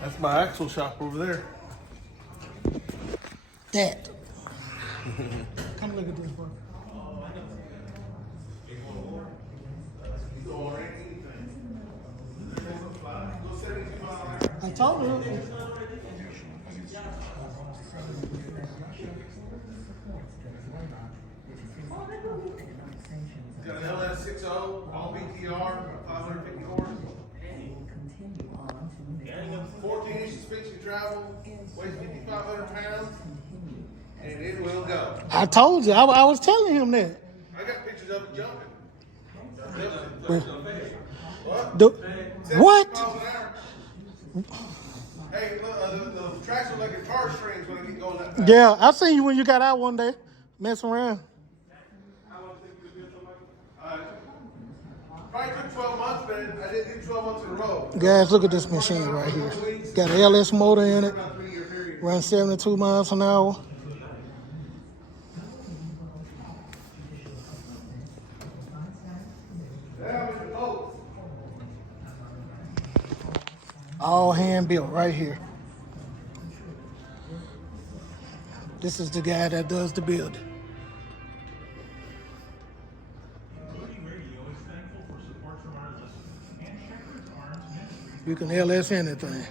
That's my axle shop over there. That. Come look at this, bro. I told her. Got an LS60, all BTR, 550 horse. 14-inch suspension travel, weighs 5,500 pounds, and it will go. I told you. I was telling him that. I got pictures of it jumping. What? What? 70 miles an hour. Hey, look, the tracks are like guitar strings when I get going that fast. Yeah, I seen you when you got out one day, messing around. Probably took 12 months, but I didn't do 12 months in a row. Guys, look at this machine right here. Got an LS motor in it. Runs 72 miles an hour. All hand built right here. This is the guy that does the building. You can LS anything.